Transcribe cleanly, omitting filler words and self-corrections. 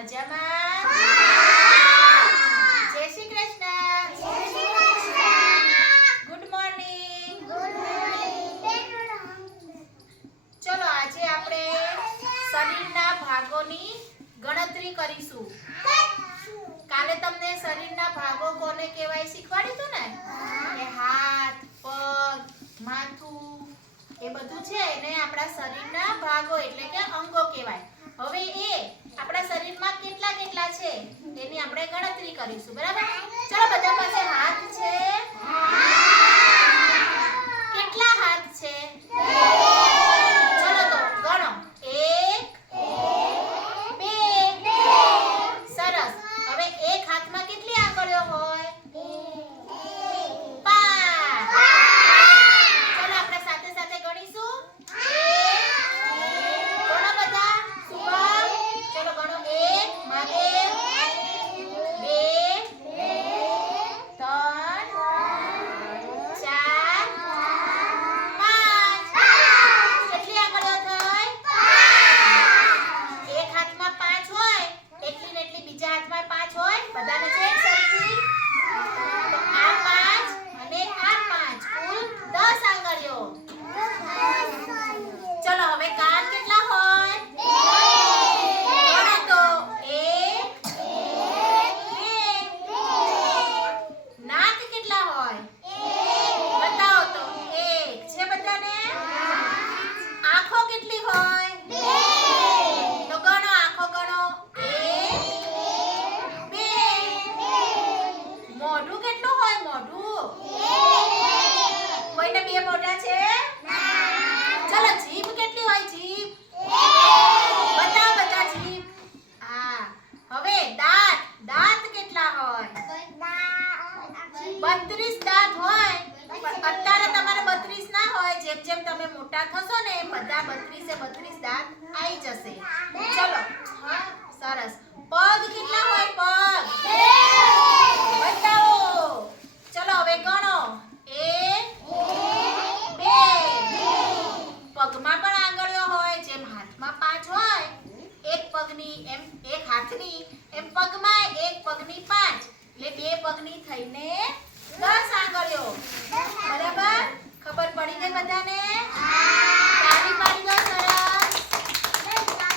મજામાં? જય Shri Krishna. Good morning. ચલો આજે આપણે શરીરના ભાગોની ગણતરી કરીશું. કાલે તમને શરીરના ભાગો કોને કહેવાય શીખવાડ્યું હતું ને કે હાથ, પગ, માથું એ બધું છે એને આપણા શરીરના ભાગો એટલે કે અંગો કહેવાય. હવે એ આપણા શરીરમાં કેટલા કેટલા છે એની આપણે ગણતરી કરીશું. બરાબર? ચલો બધા પાસે હાથ છે? કેટલા હાથ છે? ચલો તો ગણો. 1 2 સરસ. હવે એક હાથમાં કેટલી આંગળીઓ હોય? 5. ચલો આપણે સાથે સાથે ગણીશું. ગણો બધા. શુભમ ચલો ગણો. 1 મહાદેવ 2 3 4 5. કેટલી આંગળીઓ થઈ? 5. એક હાથમાં 5 હોય એટલી ને એટલી બીજા હાથમાં 5 હોય. બધાને છે એક સરખી? તો આ 5 અને આ 5 કુલ 10 આંગળીઓ. ચલો હવે કાન કેટલા હોય? ગણો તો. 1 2 નાક કેટલા હોય? બતાવો તો. 1 છે બધાને? આંખો કેટલી હોય? તો ગણો. આંખો ગણો. 1 2 મોઢું કેટલું હોય? મોઢું કોઈને 2 મોઢા છે? ચલો જીભ કેટલી હોય? જીભ બતાવો બધા જીભ. હા. હવે દાંત. દાંત કેટલા હોય? 32 દાંત હોય. પણ અત્યારે તમારે 32 ના હોય. જેમ જેમ તમે મોટા થશો ને બધા 32 દાંત આવી જશે. ચલો હા સરસ. પગ કેટલા હોય? પગ બતાવો. ચલો હવે ગણો. 1 2 પગમાં પણ આંગળીઓ હોય. જેમ હાથમાં 5 હોય એક પગની એમ એક હાથની એમ પગમાં એક પગની 5 એટલે 2 પગની થઈને 10 આંગળીઓ. બરાબર? ખબર પડી ગઈ બધાને?